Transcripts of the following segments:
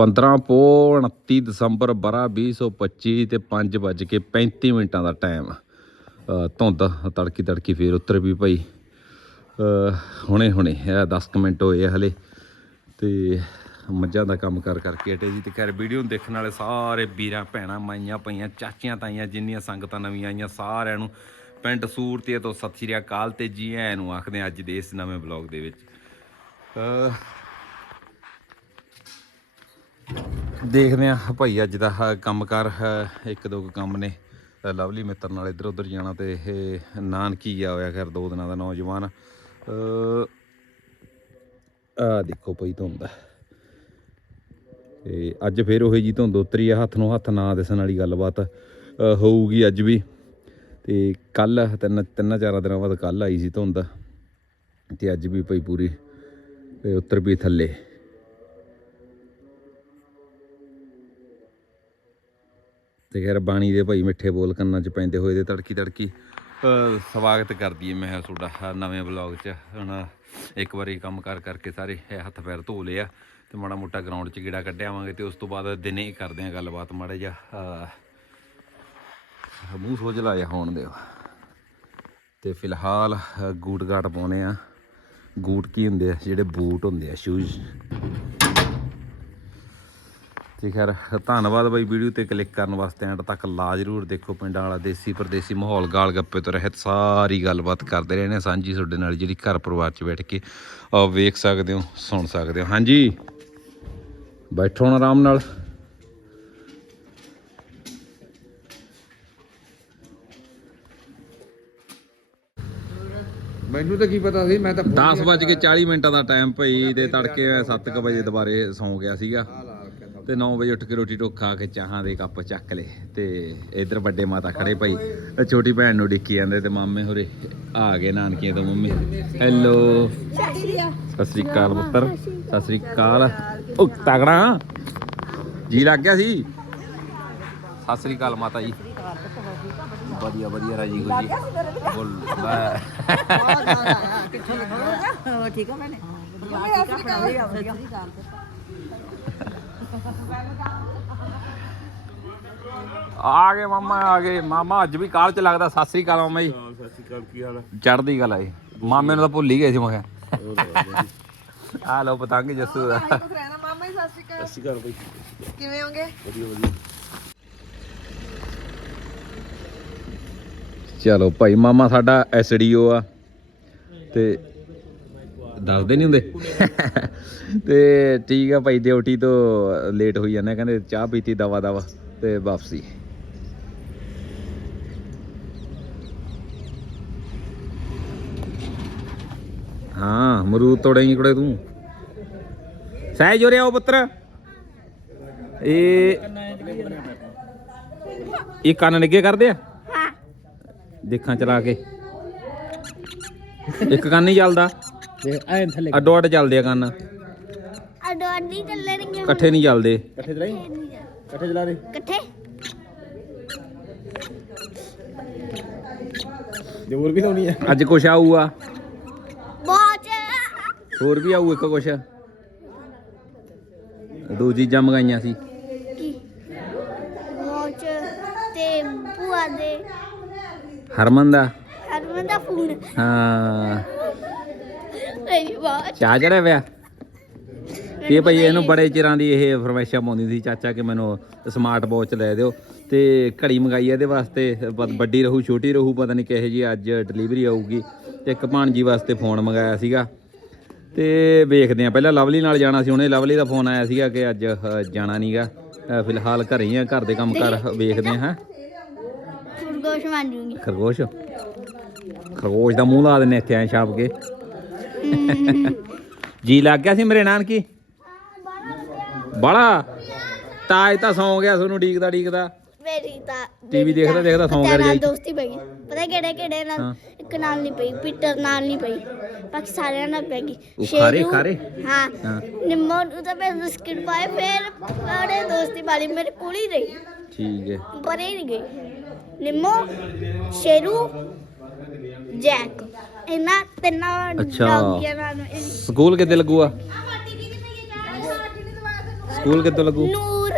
15 ਪੋ 29 ਦਸੰਬਰ ਬਰਾ 2025 ਤੇ 5 ਵੱਜ ਕੇ 35 ਮਿੰਟਾਂ ਦਾ ਟਾਈਮ ਧੁੰਦ ਤੜਕੀ ਤੜਕੀ ਫੇਰ ਉੱਤਰ ਵੀ ਭਾਈ ਹੁਣੇ ਹੁਣੇ, ਇਹ 10 ਕੁ ਮਿੰਟ ਹੋਏ ਹਲੇ। ਤੇ ਮੱਝਾਂ ਦਾ ਕੰਮ ਕਰ ਕਰਕੇ ਹਟੇ ਜੀ ਤੇ ਖੈਰ ਵੀਡੀਓ ਨੂੰ ਦੇਖਣ ਵਾਲੇ ਸਾਰੇ ਵੀਰਾਂ, ਭੈਣਾਂ, ਮਾਈਆਂ ਪਈਆਂ ਚਾਚੀਆਂ, ਤਾਈਆਂ ਜਿੰਨੀਆਂ ਸੰਗਤਾਂ ਨਵੀਆਂ ਆਈਆਂ, ਸਾਰਿਆਂ ਨੂੰ ਪਿੰਡ ਸੂਰਤੀਏ ਤੋਂ ਸਤਿ ਸ਼੍ਰੀ ਅਕਾਲ ਤੇ ਜੀ ਆਇਆਂ ਨੂੰ ਆਖਦੇ ਅੱਜ ਦੇ ਇਸ ਨਵੇਂ ਬਲੌਗ ਦੇ ਵਿੱਚ। ਦੇਖਦੇ ਆ ਭਾਈ ਅੱਜ ਦਾ ਹ- ਕੰਮਕਾਰ ਅ, ਇੱਕ ਦੋ ਕੁ ਕੰਮ ਨੇ। ਲਵਲੀ ਮਿੱਤਰ ਨਾਲ ਇੱਧਰ ਉੱਧਰ ਜਾਣਾ ਤੇ ਇਹ ਨਾਨਕੀ ਗਿਆ ਹੋਇਆ ਖੈਰ ਦੋ ਦਿਨਾਂ ਦਾ ਨੌਜਵਾਨ। ਅ ਆ ਦੇਖੋ ਭਾਈ ਧੁੰਦ। ਤੇ ਅੱਜ ਫੇਰ ਉਹੀ ਜੀ ਧੁੰਦ ਉਤਰੀ ਆ ਹੱਥ ਨੂੰ ਹੱਥ ਨਾ ਦਿਸਣ ਵਾਲੀ ਗੱਲਬਾਤ ਹੋਊਗੀ ਅੱਜ ਵੀ। ਤੇ ਕੱਲ ਤਿੰਨ ਤਿੰਨ ਚਾਰਾਂ ਦਿਨਾਂ ਬਾਅਦ ਕੱਲ ਆਈ ਸੀ ਧੁੰਦ। ਤੇ ਅੱਜ ਵੀ ਭਾਈ ਪੂਰੀ ਤੇ ਉੱਤਰ ਵੀ ਥੱਲੇ। ਤੇ ਖੈਰ ਬਾਣੀ ਦੇ ਭਾਈ ਮਿੱਠੇ ਬੋਲ ਕੰਨਾਂ 'ਚ ਪੈਂਦੇ ਹੋਏ ਦੇ ਤੜਕੀ ਤੜਕੀ ਸਵਾਗਤ ਕਰਦੀ ਏ ਮੈਂ ਤੁਹਾਡਾ ਨਵੇਂ ਬਲੌਗ 'ਚ। ਹੁਣ ਇੱਕ ਵਾਰੀ ਕੰਮ ਕਰ ਕਰਕੇ ਸਾਰੇ ਹੱਥ ਪੈਰ ਧੋ ਲਿਆ ਆ ਤੇ ਮਾੜਾ ਮੋਟਾ ਗਰਾਊਂਡ 'ਚ ਗੇੜਾ ਕੱਢਿਆਵਾਂਗੇ ਤੇ ਉਸ ਤੋਂ ਬਾਅਦ ਦਿਨੇ ਹੀ ਕਰਦੇ ਆ ਗੱਲਬਾਤ ਮਾੜਾ ਜਿਹਾ ਮੂੰਹ ਸੋਜਲਾ ਲਾਇਆ ਹੋਣ ਦੇ ਤੇ ਫਿਲਹਾਲ ਗੂਟ ਗਾਟ ਪਾਉਣੇ ਆ। ਗੂਟ ਕੀ ਹੁੰਦੇ ਆ? ਜਿਹੜੇ ਬੂਟ ਹੁੰਦੇ ਆ ਸ਼ੂਜ਼ ਤੇ ਖੈਰ ਧੰਨਵਾਦ ਬਾਈ ਵੀਡੀਓ ਤੇ ਕਲਿੱਕ ਕਰਨ ਵਾਸਤੇ ਐਂਡ ਤੱਕ ਲਾ ਜਰੂਰ ਦੇਖੋ ਪਿੰਡਾਂ ਵਾਲਾ ਦੇਸੀ ਪਰਦੇਸੀ ਮਾਹੌਲ ਗਾਲ ਗੱਪੇ ਤੋਂ ਰਹਿਤ ਸਾਰੀ ਗੱਲਬਾਤ ਕਰਦੇ ਰਹੇ ਨੇ ਸਾਂਝੀ ਤੁਹਾਡੇ ਨਾਲ ਜਿਹੜੀ ਘਰ ਪਰਿਵਾਰ 'ਚ ਬੈਠ ਕੇ ਵੇਖ ਸਕਦੇ ਹੋ ਸੁਣ ਸਕਦੇ ਹੋ। ਹਾਂਜੀ। ਬੈਠੋ ਹੁਣ ਆਰਾਮ ਨਾਲ। ਮੈਨੂੰ ਤਾਂ ਕੀ ਪਤਾ ਸੀ ਮੈਂ ਤਾਂ 10 ਵੱਜ ਕੇ 40 ਮਿੰਟਾਂ ਦਾ ਟਾਈਮ ਭਈ ਤੇ ਤੜਕੇ 7:00 ਵਜੇ ਦੁਬਾਰੇ ਸੌਂ ਗਿਆ ਸੀਗਾ। ਤੇ 9 ਵਜੇ ਉੱਠ ਕੇ ਰੋਟੀ ਟੋਕ ਖਾ ਕੇ ਚਾਹਾਂ ਦੇ ਕੱਪ ਚੱਕ ਲਏ ਤੇ ਇਧਰ ਵੱਡੇ ਮਾਤਾ ਖੜੇ ਭਾਈ। ਛੋਟੀ ਭੈਣ ਨੂੰ ਡਿੱਕੀ ਜਾਂਦੇ ਤੇ ਮਾਮੇ ਹੋਰੇ ਆ ਗਏ ਨਾਨਕੀਆਂ ਤੋਂ ਮੰਮੀ। ਹੈਲੋ ਸਤਿ ਸ੍ਰੀ ਅਕਾਲ ਪੁੱਤਰ। ਸਤਿ ਸ੍ਰੀ ਅਕਾਲ। ਉਹ ਤਗੜਾ। ਜੀ ਲੱਗ ਗਿਆ ਸੀ? ਸਤਿ ਸ੍ਰੀ ਅਕਾਲ ਮਾਤਾ ਜੀ। ਵਧੀਆ ਵਧੀਆ ਰਾਜੀ ਗੁਜੀ ਬੋਲ ਲੈ। ਠੀਕ ਆ ਮੈਨੇ ਆ ਗਏ ਮਾਮਾ ਆ ਗਏ। ਮਾਮਾ ਅੱਜ ਵੀ ਕਾਲ ਚ ਲੱਗਦਾ ਸਤਿ ਸ੍ਰੀ ਅਕਾਲ ਮਾਮਾ ਜੀ। ਸਤਿ ਸ਼੍ਰੀ ਅਕਾਲ ਕੀ ਹਾਲ ਹੈ ਚੜਦੀ ਗੱਲ ਆਈ ਮਾਮੇ ਨੂੰ ਤਾਂ ਭੁੱਲ ਹੀ ਗਏ ਸੀ ਮੈਂ ਕਿਹਾ। ਆ ਲਓ ਪਤੰਗ ਜੱਸੂ ਦਾ। ਰਹਿਣਾ ਮਾਮਾ ਜੀ ਸਤਿ ਸ਼੍ਰੀ ਅਕਾਲ। ਸਤਿ ਸ਼੍ਰੀ ਅਕਾਲ ਬਈ। ਕਿਵੇਂ ਹੋਗੇ? ਵਧੀਆ ਵਧੀਆ। ਚਲੋ ਭਾਈ ਮਾਮਾ ਸਾਡਾ ਐਸਡੀਓ ਆ। ਤੇ ਦੱਸਦੇ ਨਹੀਂ ਹੁੰਦੇ। ਤੇ ਠੀਕ ਆ ਭਾਈ ਡਿਊਟੀ ਤੋਂ ਲੇਟ ਹੋਈ ਜਾਂਦੇ ਕਹਿੰਦੇ ਚਾਹ ਪੀਤੀ ਦਵਾ ਦਵਾ ਤੇ ਵਾਪਸੀ। ਹਾਂ ਮਰੂਦ ਤੋੜੇਂਗੀ ਕੁੜੇ ਤੂੰ। ਸਹਿਜ ਹੋ ਰਿਹਾ ਉਹ ਪੁੱਤਰ। ਇਹ ਇਹ ਕੰਨ ਨਿੱਗੇ ਕਰਦੇ ਆ? ਦੇਖਾਂ ਚਲਾ ਕੇ। ਇੱਕ ਕੰਨ ਹੀ ਚੱਲਦਾ। ਦੇਖ ਐ ਥੱਲੇ ਅੱਡੋ ਅੱਡ ਚੱਲਦੇ ਆ ਕੰਨ। ਅਡੋ ਅੱਡੀ ਚੱਲਣਗੇ ਇਕੱਠੇ ਨਹੀਂ ਚੱਲਦੇ। ਇਕੱਠੇ ਚਲਾਈ? ਇਕੱਠੇ ਚਲਾ ਦੇ। ਇਕੱਠੇ। ਜੇ ਹੋਰ ਵੀ ਹੋਣੀ ਹੈ ਅੱਜ ਕੁਛ ਆਊਗਾ? ਬਹੁਤ ਹੋਰ ਵੀ ਆਊ ਇੱਕ ਕੁਛ? ਦੋ ਚੀਜ਼ਾਂ ਮੰਗਾਈਆਂ ਸੀ। ਕੀ? ਮੋਚ ਤੇ ਭੂਆ ਦੇ। ਹਰਮਨ ਦਾ। ਹਰਮਨ ਦਾ ਫੋਨ। ਹਾਂ। ਮੇਰੀ ਬਾਤ ਚਾਹ ਚੜਿਆ ਪਿਆ? ਇਹ ਭਈ ਇਹਨੂੰ ਬੜੇ ਚਿਰਾਂ ਦੀ ਇਹ ਫਰਮਾਇਸ਼ਾਂ ਪਾਉਂਦੀ ਸੀ ਚਾਚਾ ਕਿ ਮੈਨੂੰ ਸਮਾਰਟ ਵਾਚ ਲੈ ਦਿਓ। ਤੇ ਘੜੀ ਮੰਗਾਈ ਇਹਦੇ ਵਾਸਤੇ ਵੱਡੀ ਰਹੂ ਛੋਟੀ ਰਹੂ ਪਤਾ ਨਹੀਂ ਕਿਹੋ ਜੀ ਅੱਜ ਡਿਲੀਵਰੀ ਆਊਗੀ। ਤੇ ਇੱਕ ਭਾਣਜੀ ਵਾਸਤੇ ਫੋਨ ਮੰਗਾਇਆ ਸੀਗਾ। ਤੇ ਵੇਖਦੇ ਆ ਪਹਿਲਾਂ ਲਵਲੀ ਨਾਲ ਜਾਣਾ ਸੀ ਉਹਨੇ ਲਵਲੀ ਦਾ ਫੋਨ ਆਇਆ ਸੀਗਾ ਕਿ ਅੱਜ ਜਾਣਾ ਨਹੀਂਗਾ ਫਿਲਹਾਲ ਘਰੇ ਹੀ ਆ ਘਰ ਦੇ ਕੰਮ ਕਰ ਵੇਖਦੇ ਆ ਹਾਂ? ਖਰਗੋਸ਼ ਮੰਨ ਜੂਗੀ। ਖਰਗੋਸ਼? ਖਰਗੋਸ਼ ਦਾ ਮੂੰਹ ਲਾ ਦਿੰਨੇ ਇੱਥੇ ਐ ਛਾਪ ਕੇ। ਜੀ ਲੱਗ ਗਿਆ ਸੀ ਮੇਰੇ ਨਾਨਕੀ? ਬਾਲਾ? ਤਾਜ ਤਾਂ ਸੌਂ ਗਿਆ ਤੁਹਾਨੂੰ ਡੀਕਦਾ ਡੀਕਦਾ। ਮੇਰੀ ਤਾਂ TV ਦੇਖਦਾ ਦੇਖਦਾ ਸੌਂ ਗਿਆ 'ਚ। ਦੋਸਤੀ ਪਈ ਪਤਾ ਕਿਹੜੇ ਕਿਹੜੇ ਨਾਲ। ਇੱਕ ਨਾਲ ਨਹੀਂ ਪਈ ਪੀਟਰ ਨਾਲ ਨਹੀਂ ਪਈ। ਬਾਕੀ ਸਾਰਿਆਂ ਨਾਲ ਪੈ ਗਈ। ਖਾਰੇ- ਸ਼ੇਰੂ, ਖਾਰੇ? ਹਾਂ। ਹਾਂ। ਨਿੰਮੋ ਨੂੰ ਤਾਂ ਮੈਂ ਬਿਸਕਿਟ ਪਾਏ ਫਿਰ ਉਹਨੇ ਦੋਸਤੀ ਵਾਲੀ ਮੇਰੇ ਕੋਲ ਹੀ ਰਹੀ। ਠੀਕ ਹੈ। ਪਰੇ ਨਹੀਂ ਗਈ। ਨਿੰਮੋ ਸ਼ੇਰੂ ਜੈਕ। ਇਹਨਾਂ ਤਿੰਨਾਂ ਅੱਛਾ। ਡੌਗੀਆਂ ਨਾਲ ਸਕੂਲ ਕਿੱਦੇ ਲੱਗੂਆ ਸਕੂਲ ਕਿੱਦੋਂ ਲੱਗੂ? ਨੂਰ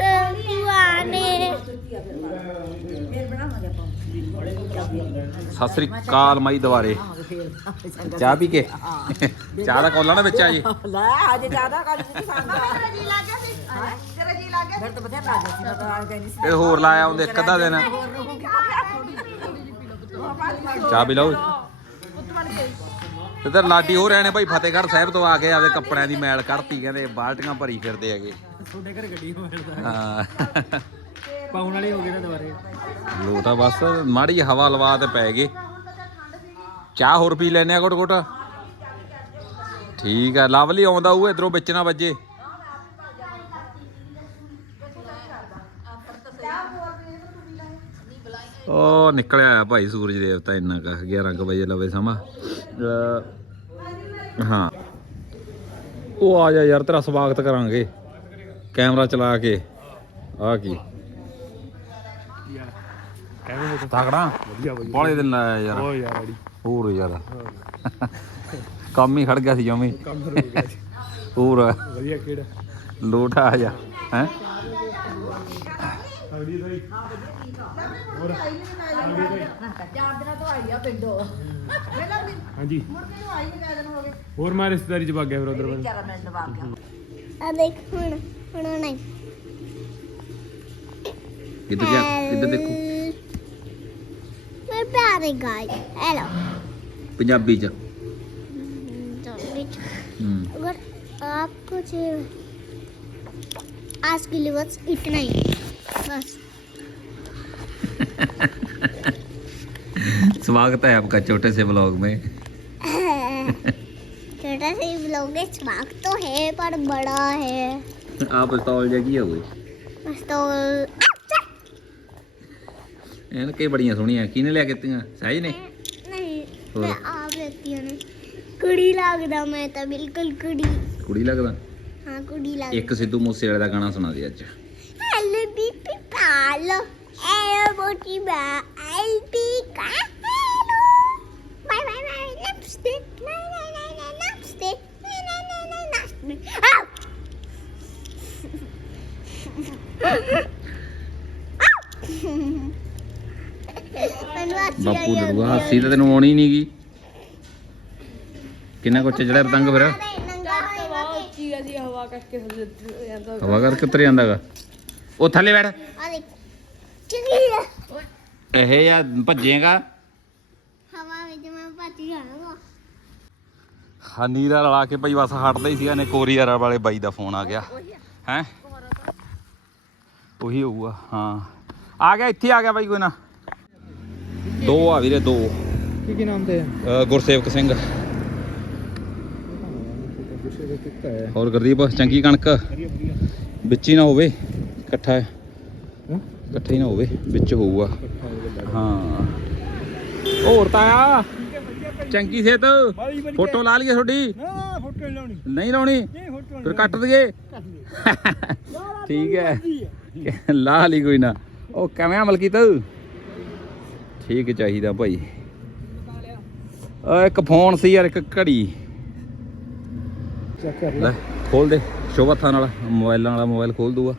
ਸਤਿ ਸ੍ਰੀ ਅਕਾਲ ਮਾਈ ਦੁਆਰੇ। ਚਾਹ ਪੀ ਕੇ? ਚਾਹ ਦਾ ਕੋਲਾ ਨਾ ਵਿੱਚ ਆ ਜੀ। ਲੈ ਅੱਜ ਜ਼ਿਆਦਾ ਕੱਲ ਨਹੀਂ ਖਾਂਦਾ ਤੇਰਾ ਜੀ ਲੱਗ ਗਿਆ ਸੀ। ਤੇਰਾ ਜੀ ਲੱਗ ਗਿਆ ਫਿਰ ਤਾਂ ਬਥੇਰਾ ਲੱਗ ਗਿਆ ਸੀ ਮੈਂ ਤਾਂ ਆ ਕਹਿੰਦੀ ਸੀ। ਇਹ ਹੋਰ ਲਾਇਆ ਹੁੰਦੇ ਇੱਕ ਅੱਧਾ ਦਿਨ। ਚਾਹ ਪੀ ਲਓ। ਇਧਰ ਲਾਡੀ ਹੋ ਰਹੇ ਨੇ ਭਾਈ ਫਤਿਹਗੜ੍ਹ ਸਾਹਿਬ ਤੋਂ ਆ ਕੇ ਆਪਦੇ ਕੱਪੜਿਆਂ ਦੀ ਮੈਲ ਕੱਢਤੀ ਕਹਿੰਦੇ ਬਾਲਟੀਆਂ ਭਰੀ ਫਿਰਦੇ ਹੈਗੇ। ਤੁਹਾਡੇ ਘਰ ਗੱਡੀ ਫਿਰਦਾ ਹਾਂ। ਪਾਉਣ ਵਾਲੇ ਹੋ ਗਏ ਨਾ ਦੁਬਾਰੇ। ਲੋ ਤਾਂ ਬਸ ਮਾੜੀ ਹਵਾ ਲਵਾ ਤੇ ਪੈ ਗਏ। ਚਾਹ ਹੋਰ ਪੀ ਲੈਨੇ ਆ ਘੁੱਟ ਘੁੱਟ ਠੀਕ ਆ ਲਵਲੀ ਆਉਂਦਾ ਉਹ ਇਧਰੋਂ ਵਿੱਚ ਨਾ ਵੱਜੇ। ਉਹ ਨਿਕਲਿਆ ਆ ਭਾਈ ਸੂਰਜ ਦੇਵਤਾ ਇੰਨਾ ਕ 11 ਕੁ ਵਜੇ ਲਵੇ ਸਮਾਂ। ਹਾਂ। ਉਹ ਆ ਜਾ ਯਾਰ ਤੇਰਾ ਸਵਾਗਤ ਕਰਾਂਗੇ। ਕੈਮਰਾ ਚਲਾ ਕੇ। ਆ ਕੀ? ਤਗੜਾ ਵਧੀਆ ਵਧੀਆ। ਬਾਲੇ ਦਿਨ ਲਾਇਆ ਯਾਰ। ਓ ਯਾਰ ਅੜੀ। ਹੋਰ ਯਾਰ। ਕੰਮ ਹੀ ਖੜ ਗਿਆ ਸੀ ਜਮੇ। ਕੰਮ ਹੋ ਗਿਆ ਜੀ। ਹੋਰ। ਵਧੀਆ ਕਿਹੜਾ ਲੋਟ ਆ ਜਾ। ਹੈ? ਅੜੀ ਭਾਈ ਚਾਰ ਦਿਨਾਂ ਤੋਂ ਆਈ ਆ ਪਿੰਡੋਂ ਪਹਿਲਾਂ ਵੀ ਹਾਂਜੀ ਮੁੜ ਕੇ ਨੂੰ ਆਈ ਨਹੀਂ ਦਿਨ ਹੋ ਗਏ ਹੋਰ ਮੈਂ ਰਿਸ਼ਤੇਦਾਰੀ ਚ ਵਗ ਗਿਆ ਫਿਰ ਉਧਰ ਮੈਂ ਚਾਰ ਮਿੰਟ ਬਾਅਦ ਗਿਆ ਆ ਦੇਖ ਹੁਣ ਹੁਣ ਨਹੀਂ ਕਿੱਧਰ ਜਾ ਕਿੱਧਰ ਦੇਖੋ ਮੇਰੇ ਪਿਆਰੇ ਗਾਇ ਹੈਲੋ ਪੰਜਾਬੀ ਚ ਹੂੰ अगर आपको चाहिए आज के लिए बस इतना ही बस स्वागत है आपका छोटे से ब्लॉग में छोटा सा ही ब्लॉग है स्वाग तो है पर बड़ा है आप स्टॉल जगी हो गई बस तो ਇਹਨਾਂ ਕਈ ਬੜੀਆਂ ਸੋਹਣੀਆਂ ਕਿਹਨੇ ਲਿਆ ਕੀਤੀਆਂ ਸਹਿਜ ਨੇ नहीं और? मैं आप रहती हूँ ना कुड़ी लगदा मैं तो बिल्कुल कुड़ी ਕੁੜੀ ਲੱਗਦਾ हाँ कुड़ी लग ਇੱਕ ਸਿੱਧੂ ਮੂਸੇ ਵਾਲੇ ਦਾ ਗਾਣਾ ਸੁਣਾ ਦੇ ਅੱਜ hello Hello, everybody. I'll be Hello. Bye, bye, bye. Lipstick. No, no, no, no, lipstick. No, no, no, no, lipstick. Ow! ਬਾਪੂ ਲੜੂਆ ਹਾਸੀ ਤਾਂ ਤੈਨੂੰ ਆਉਣੀ ਨਹੀਂਗੀ ਕਿੰਨਾ ਕੁ ਚੜਿਆ ਪਤੰਗ ਫਿਰ ਹਵਾ ਕਰਕੇ ਉੱਤਰ ਜਾਂਦਾਗਾ ਉਹ ਥੱਲੇ ਬੈਠ ਇਹ ਯਾ ਭੱਜੇਗਾ। ਹਵਾ ਵਿੱਚ ਮੈਂ ਭੱਜ ਜਾਵਾਂਗਾ ਹਾਂ ਨੀਰਾ ਰਲਾ ਕੇ ਭਾਈ ਬਸ ਹਟਦਾ ਹੀ ਸੀਗਾ ਨੇ ਕੋਰੀਅਰ ਵਾਲੇ ਬਾਈ ਦਾ ਫੋਨ ਆ ਗਿਆ। ਹੈ? ਉਹੀ ਹੋਊਗਾ ਹਾਂ। ਆ ਗਿਆ ਇੱਥੇ ਆ ਗਿਆ ਬਾਈ ਕੋਈ ਨਾ। ਦੋ ਆ ਵੀਰੇ ਦੋ। ਕੀ ਕੀ ਨਾਮ ਤੇ ਅ, ਗੁਰਸੇਵਕ ਸਿੰਘ। ਗੁੱਸੇ ਦੇ ਕਿੱਤਾ ਹੈ ਹੋਰ ਗੁਰਦੀਪ ਚੰਗੀ ਕਣਕ? ਵਿੱਚ ਹੀ ਨਾ ਹੋਵੇ ਇਕੱਠਾ। ਹਾਂ? ਇਕੱਠਾ ਹੀ ਨਾ ਹੋਵੇ ਵਿੱਚ ਹੋਊਗਾ। ਹਾਂ। ਹੋਰ ਤਾਂ ਆ ਚੰਗੀ ਸਿਹਤ। ਫੋਟੋ ਲਾ ਲਈਏ ਤੁਹਾਡੀ। ਨਾ ਫੋਟੋ ਨਹੀਂ ਲਾਉਣੀ। ਨਹੀਂ ਫਿਰ ਕੱਟ ਦਈਏ। ਠੀਕ ਹੈ। ਲਾ ਲਈ ਕੋਈ ਨਾ। ਉਹ ਕਿਵੇਂ ਅਮਲ ਕੀਤਾ ਠੀਕ ਚਾਹੀਦਾ ਭਾਈ। ਇੱਕ ਫੋਨ ਸੀ ਯਾਰ ਇੱਕ ਘੜੀ। ਚੈੱਕ ਕਰ ਲੈ। ਖੋਲ ਦੇ। ਸ਼ੋਭਾ ਨਾਲ ਮੋਬਾਈਲਾਂ ਵਾਲਾ ਮੋਬਾਈਲ ਖੋਲ ਦੂਗਾ।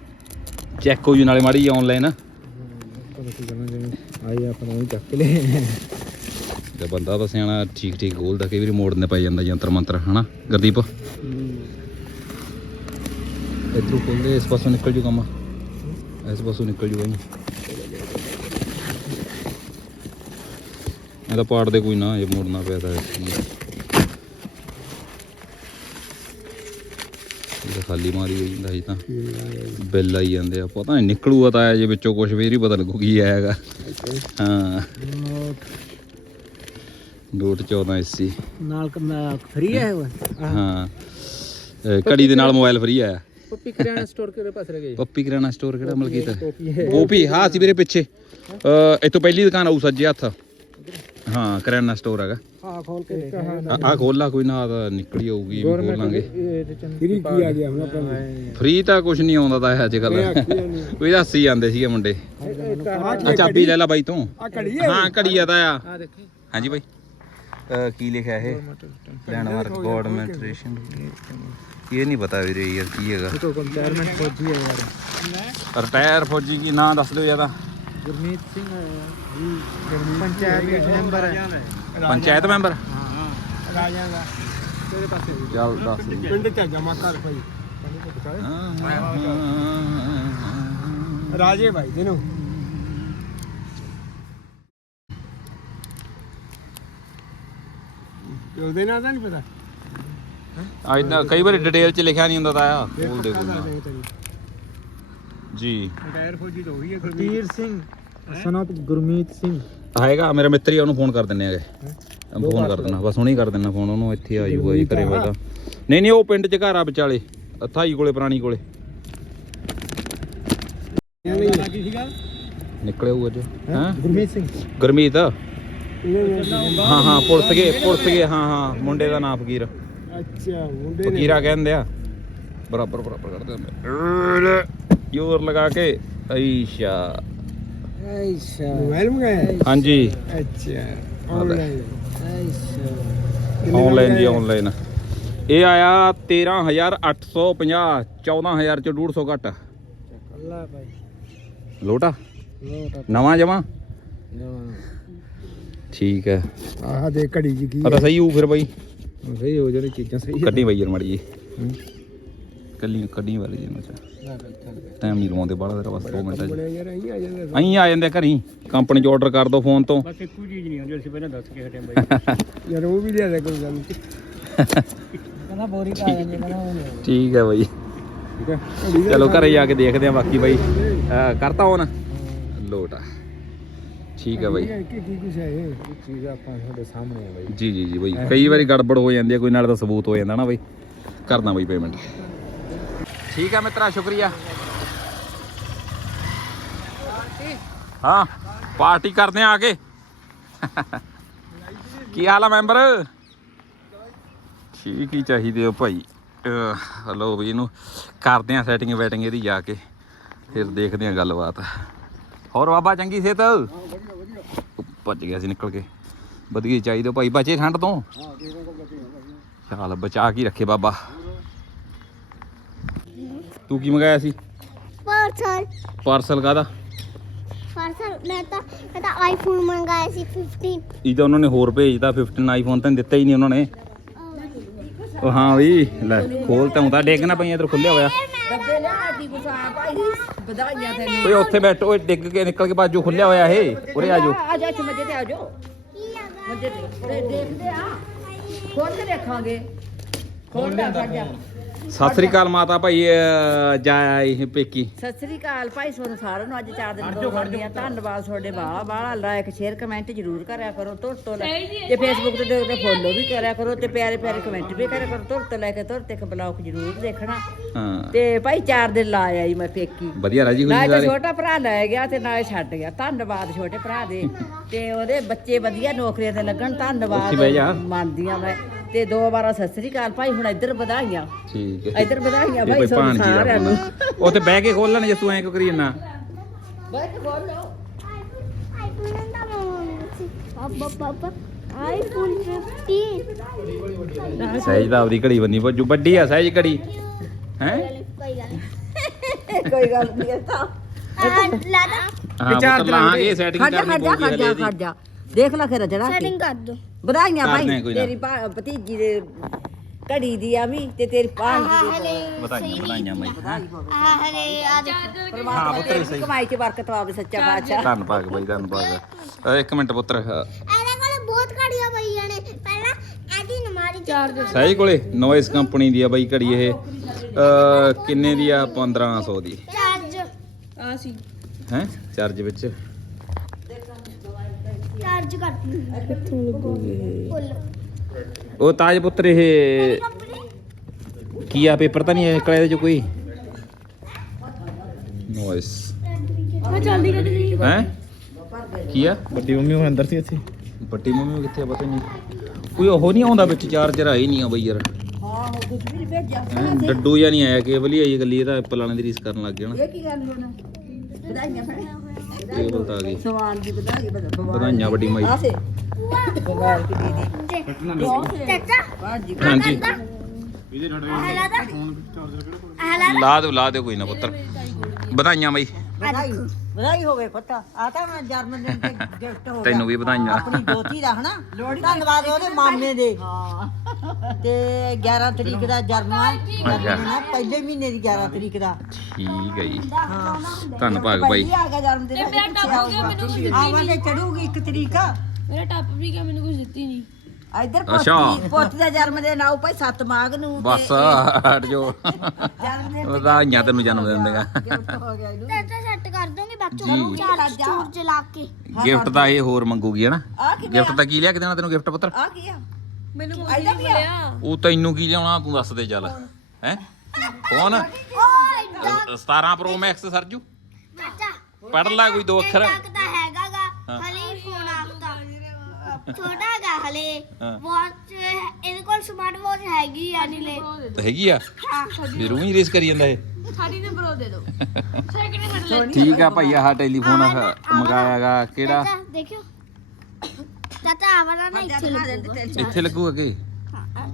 ਚੈੱਕ ਹੋ ਜੂ ਨਾਲੇ ਮਾੜੀ ਆਨਲਾਈਨ ਆਈ ਆਪਣਾ ਹੀ ਚੱਕ ਲੈ ਤੇ ਬੰਦਾ ਤਾਂ ਸਿਆਣਾ ਠੀਕ ਠੀਕ ਖੋਲਦਾ ਕਈ ਵਾਰੀ ਮੋੜਨੇ ਪੈ ਜਾਂਦਾ ਯੰਤਰ ਮੰਤਰ ਹਨਾ ਗੁਰਦੀਪ? ਇਧਰੋਂ ਖੋਲਦੇ ਇਸ ਪਾਸੋਂ ਨਿਕਲ ਜੂ ਕੰਮ। ਇਸ ਪਾਸੋਂ ਨਿਕਲ ਜੂ ਬਾਈ। ਇਹਦਾ ਪਾੜ ਦੇ ਕੋਈ ਨਾ ਇਹ ਮੋੜਨਾ ਪਿਆ ਤਾਂ ਇਹ ਖਾਲੀ ਮਾਰੀ ਹੋਈ ਜਾਂਦਾ ਸੀ ਤਾਂ। ਬਿੱਲ ਆਈ ਜਾਂਦੇ ਆ। ਪਤਾ ਨਹੀਂ ਨਿਕਲੂਗਾ ਤਾਂ ਆਇਆ ਜੇ ਵਿੱਚੋਂ ਕੁਝ ਵੀ ਨਹੀਂ ਪਤਾ ਲੱਗੂ ਕੀ ਆਏਗਾ ਹਾਂ। ਡੋਟ 14 ਐਸੀ ਨਾਲ ਫ੍ਰੀ ਹੈ ਉਹ ਹਾਂ। ਅਹ ਘੜੀ ਦੇ ਨਾਲ ਮੋਬਾਈਲ ਫ੍ਰੀ ਆਇਆ ਪੱਪੀ ਕਰਿਆਣਾ ਸਟੋਰ ਕਿਹੜੇ ਪਾਸੇ ਗਏ ਪੱਪੀ ਕਰਾਣਾ ਸਟੋਰ ਕਿਹੜਾ ਮਲਕੀਤ? ਹੈ ਗੋਪੀ ਹਾਂ ਸੀ ਮੇਰੇ ਪਿੱਛੇ। ਅਹ ਇੱਥੋਂ ਪਹਿਲੀ ਦੁਕਾਨ ਆਊ ਸੱਜੇ ਹੱਥ। ਹਾਂ ਕਰਿਆਨਾ ਸਟੋਰ ਹੈਗਾ। ਹਾਂ ਖੋਲ ਕੇ ਦੇਖ। ਆ ਖੋਲ ਕੋਈ ਨਾ ਤਾਂ ਨਿਕਲੀ ਆਊਗੀ ਇਹ ਵੀ ਫ੍ਰੀ ਕੀ ਆ ਗਿਆ ਹੁਣ ਆਪਾਂ ਫ੍ਰੀ ਤਾਂ ਕੁਝ ਨਹੀਂ ਆਉਂਦਾ ਤਾਂ ਅੱਜ ਕੱਲ ਕੋਈ ਹੱਸੀ ਜਾਂਦੇ ਸੀਗੇ ਮੁੰਡੇ। ਆ ਚਾਬੀ ਲੈ ਲੈ ਬਾਈ ਤੂੰ। ਆ ਘੜੀ ਹਾਂ। ਘੜੀ ਆ ਤਾਂ ਆ। ਆ ਦੇਖੀ। ਹਾਂਜੀ ਬਾਈ। ਕੀ ਲਿਖਿਆ ਇਹ? ਲੈਂਡਮਾਰਕ ਗਵਰਨਮੈਂਟ ਰੇਸ਼ਨ ਇਹ ਨਹੀਂ ਪਤਾ ਵੀਰੇ ਯਾਰ ਕੀ ਹੈਗਾ। ਕੰਪਾਇਰਮੈਂਟ ਫੌਜੀ ਹੈ ਯਾਰ। ਰਿਟਾਇਰ ਫੌਜੀ ਕੀ ਨਾਂ ਦੱਸ ਦਿਓ ਜ਼ਿਆਦਾ। ਗੁਰਮੀਤ ਸਿੰਘ ਜੀ ਪੰਚਾਇਤ ਦੇ ਮੈਂਬਰ ਹੈ। ਪੰਚਾਇਤ ਮੈਂਬਰ? ਹਾਂ। ਰਾਜਾ ਦਾ। ਤੇਰੇ ਪਾਸੇ ਚੱਲ ਦੱਸ। ਪਿੰਡ ਚ ਜਮਾ ਕਰ ਭਾਈ। ਰਾਜੇ ਭਾਈ ਜਿਹਨੂੰ ਉਹਦੇ ਨਾਂ ਦਾ ਨਹੀਂ ਪਤਾ? ਅੱਜ ਕਈ ਵਾਰੀ ਡਿਟੇਲ ਚ ਲਿਖਿਆ ਨਹੀਂ ਹੁੰਦਾ ਤਾਂ ਆ ਖੋਲ ਦੇ ਨਾ ਜੀ। ਰਿਟਾਇਰ ਫੌਜੀ ਤਾਂ ਹੋਈ ਹੈ ਗੁਰਮੀਤ। ਸਿੰਘ ਸਨਤ ਗੁਰਮੀਤ ਸਿੰਘ। ਆਏਗਾ ਮੇਰਾ ਮਿੱਤਰ ਹੀ ਆ, ਉਹਨੂੰ ਫੋਨ ਕਰ ਦਿੰਨੇ ਆਗੇ। ਫੋਨ ਕਰ ਦੇਣਾ ਬਸ ਹੁਣੇ ਹੀ ਕਰ ਦੇਣਾ ਫੋਨ ਉਹਨੂੰ ਇੱਥੇ ਆ ਜਾਊਗਾ ਜੀ ਘਰੇ ਹੋਏਗਾ। ਨਹੀਂ ਨਹੀਂ ਉਹ ਪਿੰਡ ਚ ਘਰ ਆ ਵਿਚਾਲੇ ਥਾਈ ਕੋਲੇ ਪੁਰਾਣੀ ਕੋਲੇ। ਕੀ ਸੀਗਾ? ਨਿਕਲੇ ਹੋਊ ਅੱਜ। ਹਾਂ? ਗੁਰਮੀਤ ਸਿੰਘ। ਗੁਰਮੀਤ। ਹਾਂ ਹਾਂ ਪੁਲਿਸ ਗਏ ਪੁਲਿਸ ਗਏ ਹਾਂ ਹਾਂ ਮੁੰਡੇ ਦਾ ਨਾਮ ਫਕੀਰ। ਅੱਛਾ ਮੁੰਡੇ ਫਕੀਰਾ ਕਹਿੰਦੇ ਆ। ਬਰਾਬਰ ਬਰਾਬਰ ਕਰਦੇ ਹੁੰਦੇ। ਜ਼ੋਰ ਲਗਾ ਕੇ ਐਸ਼ਾ ਅੱਛਾ ਮੋਬਾਈਲ ਮੰਗਾਇਆ? ਹਾਂਜੀ। ਅੱਛਾ। ਆਨਲਾਈਨ ਅੱਛਾ ਆਨਲਾਈਨ ਜੀ ਆਨਲਾਈਨ ਇਹ ਆਇਆ 13850 14000 ਚ 150 ਘੱਟ। ਅੱਲਾ ਭਾਈ। ਲੋਟਾ? ਲੋਟ ਨਵਾਂ ਜਮਾ? ਠੀਕ ਹੈ। ਆਹ ਦੇ ਘੜੀ ਜੀ ਕੀ ਆ ਤਾਂ ਸਹੀ ਹੋਊ ਫਿਰ ਬਾਈ। ਸਹੀ ਹੋ ਜਾਣੀ ਚੀਜ਼ਾਂ ਸਹੀ ਕੱਢੀ ਬਾਈ ਯਾਰ ਮਾੜੀ ਜੀ ਕੱਲੀ ਕੱਢੀ ਵਾਲੀ ਜੀ ਮਚਾ ਟਾਈਮ ਨਹੀਂ ਲਵਾਉਂਦੇ ਬਾਹਲਾ ਤੇਰਾ ਬਸ 2 ਮਿੰਟਾਂ ਚ। ਬਣੇ ਯਾਰ ਅਸੀਂ ਆ ਜਾਂਦੇ ਅਹੀਂ ਆ ਜਾਂਦੇ ਘਰੀ। ਕੰਪਨੀ ਚ ਆਰਡਰ ਕਰ ਦੋ ਫੋਨ ਤੋਂ। ਬਸ ਇੱਕੋ ਚੀਜ਼ ਨਹੀਂ ਆਉਂਦੀ ਅਸੀਂ ਪਹਿਲਾਂ ਦੱਸ ਕੇ ਹਟੇ ਬਾਈ। ਯਾਰ ਉਹ ਵੀ ਲਿਆ ਦੇ ਕੋਈ ਗੱਲ ਨਹੀਂ। ਕਹਿੰਦਾ ਬੋਰੀ ਪਾ ਜਾਂਦੇ ਕਹਿੰਦਾ ਠੀਕ ਹੈ ਬਾਈ। ਠੀਕ ਹੈ ਚਲੋ ਘਰੇ ਜਾ ਕੇ ਦੇਖਦੇ ਆ ਬਾਕੀ ਬਾਈ। ਕਰਤਾ ਹੁਣ ਲੋਟ ਆ। ਠੀਕ ਹੈ ਬਾਈ। ਕੀ ਕੀ ਕੁਛ ਹੈ ਇਹ? ਚੀਜ਼ ਆਪਾਂ ਤੁਹਾਡੇ ਸਾਹਮਣੇ ਹੈ ਬਾਈ। ਜੀ ਜੀ ਜੀ ਬਾਈ। ਕਈ ਵਾਰੀ ਗੜਬੜ ਹੋ ਜਾਂਦੀ ਹੈ ਕੋਈ ਨਾਲ ਤਾਂ ਸਬੂਤ ਹੋ ਜਾਂਦਾ ਨਾ ਬਾਈ। ਕਰਦਾ ਬਾਈ ਪੇਮੈਂਟ ਠੀਕ ਹੈ ਮਿੱਤਰਾ ਸ਼ੁਕਰੀਆ। ਹਾਂ ਪਾਰਟੀ ਕਰਦੇ ਆ ਕੇ। ਕੀ ਹਾਲ ਆ ਮੈਂਬਰ? ਠੀਕ ਹੀ ਚਾਹੀਦੇ ਹੋ ਭਾਈ। ਅਹ ਲਓ ਵੀ ਇਹਨੂੰ ਕਰਦੇ ਆ ਸੈਟਿੰਗ ਵੈਟਿੰਗ ਇਹਦੀ ਜਾ ਕੇ। ਫਿਰ ਦੇਖਦੇ ਆ ਗੱਲਬਾਤ। ਹੋਰ ਬਾਬਾ ਚੰਗੀ ਸਿਹਤ? ਭੱਜ ਗਿਆ ਸੀ ਨਿਕਲ ਕੇ। ਵਧੀਆ ਚਾਹੀਦਾ ਭਾਈ ਬਚੇ ਠੰਡ ਤੋਂ? ਚੱਲ ਬਚਾ ਕੇ ਹੀ ਰੱਖੇ ਬਾਬਾ। ਤੂੰ ਕੀ ਮੰਗਾਇਆ ਸੀ? ਪਾਰਸਲ। ਪਾਰਸਲ ਕਾਦਾ ਪਾਰਸਲ ਮੈਂ ਤਾਂ ਮੈਂ ਤਾਂ ਆਈਫੋਨ ਮੰਗਾਇਆ ਸੀ 15 ਇਹ ਤਾਂ ਉਹਨਾਂ ਨੇ ਹੋਰ ਭੇਜਦਾ 15 ਆਈਫੋਨ ਤਾਂ ਦਿੱਤਾ ਹੀ ਨਹੀਂ ਉਹਨਾਂ ਨੇ। ਉਹ ਹਾਂ ਵੀ ਲੈ ਖੋਲ ਤਾਂ ਹੁੰਦਾ ਡਿੱਗ ਨਾ ਪਈ ਇਧਰ ਖੁੱਲਿਆ ਹੋਇਆ। ਡੱਬੇ ਲਿਆ ਦੀ ਗੁਸਾ ਭਾਈ ਵਧਾਈਆਂ ਤੈਨੂੰ। ਓਏ ਉੱਥੇ ਬੈਠੋ ਓਏ ਡਿੱਗ ਕੇ ਨਿਕਲ ਕੇ ਬਾਜੂ ਖੁੱਲਿਆ ਹੋਇਆ ਇਹ। ਉਰੇ ਆ ਜਾਓ। ਆ ਜਾ ਇੱਥੇ ਮੱਜੇ ਤੇ ਆ ਜਾਓ। ਮੱਜੇ ਤੇ। ਦੇਖਦੇ ਆ। ਖੋਲ ਕੇ ਦੇਖਾਂਗੇ। ਖੋਲ ਦਾ ਫੜ ਜਾ। ਸਤਿ ਸ੍ਰੀ ਅਕਾਲ ਮਾਤਾ ਭਾਈ ਅਹ, ਜਾ ਆਈ ਪੇਕੀ। ਸਤਿ ਸ੍ਰੀ ਅਕਾਲ ਭਾਈ ਤੁਹਾਨੂੰ ਸਾਰਿਆਂ ਨੂੰ ਅੱਜ ਚਾਰ ਦਿਨ ਤੋਂ ਕਰਦੀਆਂ ਧੰਨਵਾਦ ਤੁਹਾਡੇ ਬਾਲਾ ਬਾਲਾ ਲਾਇਕ ਸ਼ੇਅਰ ਕਮੈਂਟ ਜ਼ਰੂਰ ਕਰਿਆ ਕਰੋ ਤੁਰ ਤੋਂ ਲੈ ਤੇ ਫੇਸਬੁੱਕ ਤੇ ਦੇਖਦੇ ਫੋਲੋ ਵੀ ਕਰਿਆ ਕਰੋ ਤੇ ਪਿਆਰੇ ਪਿਆਰੇ ਕਮੈਂਟ ਵੀ ਕਰਿਆ ਕਰੋ ਤੁਰ ਤੋਂ ਲੈ ਕੇ ਤੁਰ ਤੱਕ ਬਲੌਗ ਜ਼ਰੂਰ ਦੇਖਣਾ। ਹਾਂ। ਤੇ ਭਾਈ ਚਾਰ ਦਿਨ ਲਾ ਆਈ ਮੈਂ ਪੇਕੀ। ਵਧੀਆ ਰਾਜੀ ਹੋਈ ਨਾਲੇ ਤਾਂ ਸਾਰੇ ਛੋਟਾ ਭਰਾ ਲੈ ਗਿਆ ਤੇ ਨਾਲੇ ਛੱਡ ਗਿਆ। ਧੰਨਵਾਦ ਛੋਟੇ ਭਰਾ ਦੇ। ਤੇ ਉਹਦੇ ਬੱਚੇ ਵਧੀਆ ਨੌਕਰੀਆਂ ਤੇ ਲੱਗਣ ਧੰਨਵਾਦ। ਉੱਥੇ ਬਹਿ ਜਾ। ਮੰਨਦੀਆਂ ਮੈਂ। ਤੇ ਦੋ ਵਾਰਾ ਸਤਿ ਸ੍ਰੀ ਅਕਾਲ ਭਾਈ ਹੁਣ ਇੱਧਰ ਵਧਾਈਆਂ। ਠੀਕ ਹੈ। ਇੱਧਰ ਵਧਾਈਆਂ ਭਾਈ ਸਾਰਿਆਂ ਨੂੰ। ਦਾ ਉੱਥੇ ਬਹਿ ਕੇ ਖੋਲਣ ਜੇ ਤੂੰ ਐਂ ਕਿਉਂ ਕਰੀ ਜੰਨਾ ਬੈਠ ਖੋਲ ਲਓ। ਆਈਫੋਨ ਦਾ ਅੱਬਾ ਪਾਪਾ ਆਈਫੋਨ 15 ਸਹਿਜ ਦਾ ਆਪਦੀ ਘੜੀ ਬੰਨੀ ਵੱਜੂ ਵੱਡੀ ਆ ਸਹਿਜ ਘੜੀ। ਹੈ? ਕੋਈ ਗੱਲ ਨਹੀਂ ਕੋਈ ਗੱਲ ਨਹੀਂ ਤਾਂ ਹਾਂ ਪੁੱਤ ਲਾਂਗੇ ਸੈਟਿੰਗ ਖੜ ਜਾ ਕਰਨੀ ਖੜ ਜਾ ਪਊਗੀ ਖੜ ਜਾ ਹਲੇ ਖੜ ਜਾ। ਦੇਖ ਲੈ ਫਿਰ ਜੜਾ ਸੈਟਿੰਗ ਕਰ ਦੋ। ਵਧਾਈਆਂ ਹਾਂ ਭਾਈ ਕੋਈ ਨਾ। ਤੇਰੀ ਭਾ- ਭਤੀਜੀ ਦੇ ਘੜੀ ਦੀ ਆ ਵੀ ਤੇ ਤੇਰੀ ਭਾਣਜੀ ਦੇ ਵਧਾਈਆਂ ਵਧਾਈਆਂ ਬਾਈ ਆ ਹਲੇ ਆ ਦੇਖੋ। ਪਰਮਾਤਮਾ ਤੇਰੀ ਕਮਾਈ 'ਚ ਬਰਕਤ ਆਵੇ ਸੱਚਾ ਬਾਦਸ਼ਾਹ ਧੰਨਵਾਦ ਬਾਈ ਧੰਨਵਾਦ। ਅਹ ਇੱਕ ਮਿੰਟ ਪੁੱਤਰ। ਅਹ ਇਹਦੇ ਕੋਲ ਬਹੁਤ ਘੜੀਆਂ ਪਈਆਂ ਨੇ। ਪਹਿਲਾਂ ਇਹਦੀ ਨਮਾਰੀ ਚਾਰਜਰ ਸਹਿਜ ਕੋਲੇ ਨੋਇਸ ਕੰਪਨੀ ਦੀ ਆ ਬਾਈ ਘੜੀ ਇਹ। ਅਹ ਕਿੰਨੇ ਦੀ ਆ? 1500 ਦੀ। ਚਾਰਜ ਆ ਸੀ। ਹੈ? ਚਾਰਜ ਵਿੱਚ। ਚਾਰਜ ਕਰ ਫੁੱਲ। ਉਹ ਤਾਜ ਪੁੱਤਰ ਇਹ ਕੀ ਆ ਪੇਪਰ ਤਾਂ ਨਹੀਂ ਨਿਕਲਿਆ ਇਹਦੇ ਚ ਕੋਈ? ਨੋਇਸ ਮੈਂ ਜਲਦੀ ਕਰ ਰਹੀ ਹੈ? ਕੀ ਆ? ਵੱਡੀ ਮੰਮੀ ਹੁਣ ਅੰਦਰ ਸੀ ਇੱਥੇ। ਵੱਡੀ ਮੰਮੀ ਕਿੱਥੇ ਆ ਪਤਾ ਨਹੀਂ। ਕੋਈ ਉਹ ਨਹੀਂ ਆਉਂਦਾ ਵਿੱਚ ਚਾਰਜਰ ਆਈ ਨਹੀਂ ਆ ਬਈ ਯਾਰ। ਹਾਂ ਉਹ ਕੁਝ ਵੀ ਭੇਜਿਆ। ਹੈਂ, ਡੱਡੂ ਜਾਂ ਨਹੀਂ ਆਇਆ ਕੇਬਲ ਹੀ ਆਈ ਗੱਲੀ ਇਹਦਾ ਐਪਲ ਵਾਲਿਆਂ ਦੀ ਰੀਸ ਕਰਨ ਲੱਗ ਗਿਆ ਨਾ। ਇਹ ਕੀ ਗੱਲ ਹੁਣ? ਵਧਾਈਆਂ ਭੈਣੇ। ਕੇਬਲ ਤਾਂ ਆ ਗਈ। ਸਵਾਨ ਦੀ ਵਧਾਈ ਵਧਾਈਆਂ ਵਧਾਈਆਂ ਵੱਡੀ ਮਾਈ। ਆਸੇ ਬਗਾਲ ਕੀ ਦੀਦੀ ਲਾ ਦਿਓ ਲਾ ਦਿਓ ਕੋਈ ਨਾ ਪੁੱਤਰ। ਵਧਾਈਆਂ ਬਈ ਵਧਾਈ। ਵਧਾਈ ਹੋਵੇ ਪੁੱਤ। ਆ ਤਾਂ ਮੈਂ ਜਨਮ ਦਿਨ ਤੇ ਗਿਫਟ ਹੋ ਗਿਆ। ਤੈਨੂੰ ਵੀ ਵਧਾਈਆਂ। ਆਪਣੀ ਦੋਤੀ ਦਾ ਹਨਾ? ਧੰਨਵਾਦ ਉਹਦੇ ਮਾਮੇ ਦੇ। ਹਾਂ। ਤੇ 11 ਤਰੀਕ ਦਾ ਜਨਮ ਆ। ਪਹਿਲੇ ਮਹੀਨੇ ਦੀ 11 ਤਰੀਕ ਦਾ। ਠੀਕ ਹੈ ਜੀ। ਹਾਂ। ਧੰਨਵਾਦ ਬਾਈ ਪਹਿਲੀ ਆ ਗਿਆ ਜਨਮ ਦਿਨ ਆਵਾਂਗੇ ਚੜੂਗੀ 1 ਤਰੀਕ। ਮੇਰਾ ਟੱਪ ਵੀ ਗਿਆ ਮੈਨੂੰ ਕੁਝ ਦਿੱਤੀ ਨਹੀਂ। ਇੱਧਰ ਅੱਛਾ। ਪੋਤੀ ਪੋਤੀ ਦਾ ਜਨਮ ਦਿਨ ਆਉ ਭਾਈ 7 ਮਾਘ ਨੂੰ ਤੇ ਬਸ ਹਟ ਜੋ ਜਨਮ ਦਿਨ ਵਧਾਈਆਂ ਤੈਨੂੰ ਜਨਮ ਦਿਨ ਦੀਆਂ। ਗਿਫਟ ਹੋ ਗਿਆ ਇਹਨੂੰ। ਜੀ। ਲਾ ਕੇ। ਗਿਫਟ ਤਾਂ ਇਹ ਹੋਰ ਮੰਗੂਗੀ ਹਨਾ ਆ ਕੀ ਗਿਫਟ ਤਾਂ ਕੀ ਲਿਆ ਕੇ ਦੇਣਾ ਤੈਨੂੰ ਗਿਫਟ ਪੁੱਤਰ? ਆ ਕੀ ਆ? ਮੈਨੂੰ ਕੁਝ ਨਹੀਂ ਮਿਲਿਆ। ਉਹ ਤੈਨੂੰ ਕੀ ਲਿਆਉਣਾ ਤੂੰ ਦੱਸ ਦੇ ਚੱਲ। ਹੈ? ਫੋਨ ਓਏ 17 ਪ੍ਰੋ ਮੈਕਸ ਸਰਜੂ। ਪੜ ਲੈ ਕੋਈ ਦੋ ਅੱਖਰ। ਤਾਂ ਹੈਗਾਗਾ। ਹਲੇ ਫੋਨ ਆਪਦਾ ਛੋਟਾ ਹਲੇ ਹਾਂ। ਵਾਚ ਇਹਦੇ ਕੋਲ ਸਮਾਰਟ ਵਾਚ ਹੈਗੀ ਆ ਨੀਲੇ ਤਾਂ ਹੈਗੀ ਆ? ਫਿਰ ਉਹ ਹੀ ਰੇਸ ਕਰੀ ਜਾਂਦਾ ਇਹ। ਸਾਡੀ ਨੇ ਬਰੋ ਦੇ ਦਿਓ। ਸੈਕਿੰਡ ਮਿੰਟ ਲੈ ਠੀਕ ਆ ਭਾਈ ਆਹ ਟੈਲੀਫੋਨ ਮੰਗਾਇਆਗਾ। ਕਿਹੜਾ? ਚਾਚਾ ਦੇਖਿਓ। ਚਾਚਾ ਆਵਾਰਾ ਨਾ ਇੱਥੇ ਲੱਗੂਗਾ। ਇੱਥੇ ਲੱਗੂ ਅੱਗੇ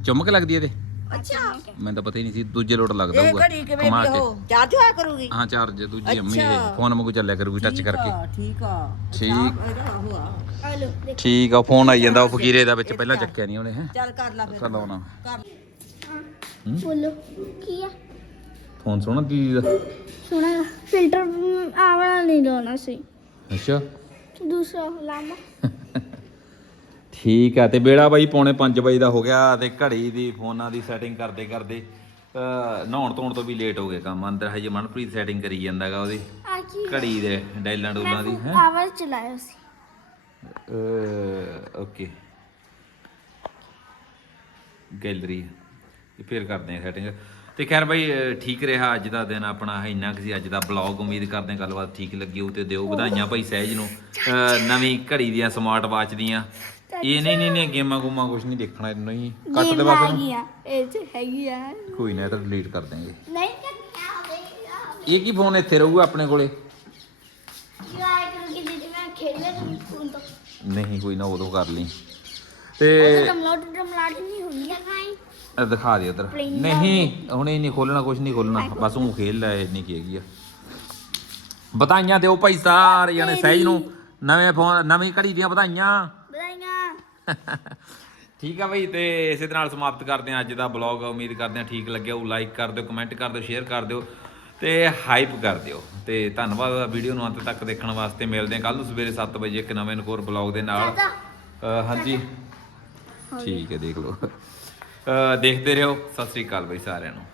ਚਮਕ ਲੱਗਦੀ ਇਹਦੇ। ਅੱਛਾ। ਮੈਨੂੰ ਤਾਂ ਪਤਾ ਹੀ ਨਹੀਂ ਸੀ ਦੂਜੇ ਲੋਟ ਲੱਗਦਾ ਇਹ ਹੋਊਗਾ ਘੜੀ ਕਿਵੇਂ ਕਮਾ ਵੀ ਕੇ। ਉਹ ਚਾਰਜ ਹੋਇਆ ਕਰੂਗੀ? ਹਾਂ ਚਾਰਜ ਦੂਜੀ ਅੰਮੀ ਇਹ ਅੱਛਾ। ਫੋਨ ਵਾਂਗੂ ਚੱਲਿਆ ਕਰੂਗੀ ਟੱਚ ਕਰਕੇ। ਠੀਕ ਆ। ਠੀਕ। ਇਹਦਾ ਉਹ ਆ। ਲੋ ਦੇਖ। ਠੀਕ ਆ ਫੋਨ ਆਈ ਜਾਂਦਾ ਉਹ ਫਕੀਰੇ ਦਾ ਵਿੱਚ ਪਹਿਲਾਂ ਚੱਕਿਆ ਨਹੀਂ ਉਹਨੇ ਹੈ। ਚੱਲ ਕਰ ਲਾ ਫਿਰ। ਕਰ ਲਾਉਣਾ ਕਰ। ਬੋਲੋ ਕੀ ਆ? ਫੋਨ ਸੋਹਣਾ ਦੀਦੀ ਦਾ। ਸੁਣਾ ਫਿਲਟਰ ਆਵਣਾ ਨਹੀਂ ਲਾਉਣਾ ਸੀ। ਅੱਛਾ। ਦੂਸਰਾ ਲਾਮਾ ਠੀਕ ਆ ਤੇ ਬੇੜਾ ਬਾਈ ਪੌਣੇ 5 ਵਜੇ ਦਾ ਹੋ ਗਿਆ ਤੇ ਘੜੀ ਦੀ ਫੋਨਾਂ ਦੀ ਸੈਟਿੰਗ ਕਰਦੇ ਕਰਦੇ ਨਹਾਉਣ ਧੋਣ ਤੋਂ ਵੀ ਲੇਟ ਹੋ ਗਏ ਕੰਮ। ਅੰਦਰ ਹਜੇ ਮਨਪ੍ਰੀਤ ਸੈਟਿੰਗ ਕਰੀ ਜਾਂਦਾਗਾ ਉਹਦੀ ਘੜੀ ਦੇ ਡਾਇਲਾਂ ਡੂਲਾਂ ਦੀ ਹੈ? ਆਵਾਜ਼ ਚਲਾਇਆ ਸੀ। ਓਕੇ ਗੈਲਰੀ ਫਿਰ ਕਰਦੇ ਆ ਸੈਟਿੰਗ ਤੇ ਖੈਰ ਬਾਈ ਠੀਕ ਰਿਹਾ ਅੱਜ ਦਾ ਦਿਨ ਆਪਣਾ ਇੰਨਾ ਕੁ ਸੀ ਅੱਜ ਦਾ ਬਲੌਗ ਉਮੀਦ ਕਰਦੇ ਹਾਂ ਗੱਲਬਾਤ ਠੀਕ ਲੱਗੀ ਹੋਊ ਤੇ ਦਿਓ ਵਧਾਈਆਂ ਭਾਈ ਸਹਿਜ ਨੂੰ। ਨਵੀਂ ਘੜੀ ਦੀਆਂ ਸਮਾਰਟ ਵਾਚ ਦੀਆਂ। ਇਹ ਨਹੀਂ ਨਹੀਂ ਨਹੀਂ ਗੇਮਾਂ ਗੂਮਾਂ ਕੁਝ ਨਹੀਂ ਦੇਖਣਾ ਇਹਨੂੰ ਹੀ। ਕੱਟ ਦੇ ਇਹਨੂੰ। ਆ ਇਹ ਚ ਹੈਗੀ ਆ। ਕੋਈ ਨਾ ਇਹ ਤਾਂ ਡਿਲੀਟ ਕਰ ਦਾਂਗੇ ਨਹੀਂ ਕਰਨਾ ਹੋਵੇ ਇਹ ਕੀ ਫੋਨ ਇੱਥੇ ਰਹੂਗਾ ਆਪਣੇ ਕੋਲੇ? ਯਾਰ ਕਰੂਗੀ ਦੀਦੀ ਮੈਂ ਖੇਲੇ ਫੋਨ ਤੋਂ। ਨਹੀਂ ਕੋਈ ਨਾ ਉਦੋਂ ਕਰ ਲਈ। ਤੇ ਨਹੀਂ ਹੁੰਦੀ ਇਹ ਦਿਖਾ ਦੇ ਉਧਰ। ਨਹੀਂ ਹੁਣੇ ਨਹੀਂ ਖੋਲਣਾ ਕੁਝ ਨਹੀਂ ਖੋਲਣਾ ਬਸ ਉਹ ਖੇਲ ਲੈ ਇੰਨੀ ਕੀ ਹੈਗੀ ਆ। ਵਧਾਈਆਂ ਦਿਓ ਭਾਈ ਸਾਰੇ ਜਣੇ ਸਹਿਜ ਨੂੰ। ਨਵੇਂ ਫੋਨ ਨਵੀਂ ਘੜੀ ਦੀਆਂ ਵਧਾਈਆਂ। ਠੀਕ ਆ ਬਈ ਤੇ ਇਸੇ ਦੇ ਨਾਲ ਸਮਾਪਤ ਕਰਦੇ ਹਾਂ ਅੱਜ ਦਾ ਬਲੌਗ। ਉਮੀਦ ਕਰਦੇ ਹਾਂ ਠੀਕ ਲੱਗਿਆ। ਉਹ ਲਾਈਕ ਕਰ ਦਿਓ ਕਮੈਂਟ ਕਰ ਦਿਓ ਸ਼ੇਅਰ ਕਰ ਦਿਓ ਤੇ ਹਾਈਪ ਕਰ ਦਿਓ। ਤੇ ਧੰਨਵਾਦ ਵੀਡੀਓ ਨੂੰ ਅੰਤ ਤੱਕ ਦੇਖਣ ਵਾਸਤੇ। ਮਿਲਦੇ ਹਾਂ ਕੱਲ ਨੂੰ ਸਵੇਰੇ 7 ਵਜੇ ਇੱਕ ਨਵੇਂ ਨਕੋਰ ਬਲੌਗ ਦੇ ਨਾਲ। ਹਾਂਜੀ। ਠੀਕ ਹੈ ਦੇਖ ਲਓ। ਅਹ ਦੇਖਦੇ ਰਹੋ। ਸਤਿ ਸ੍ਰੀ ਅਕਾਲ ਬਈ ਸਾਰਿਆਂ ਨੂੰ।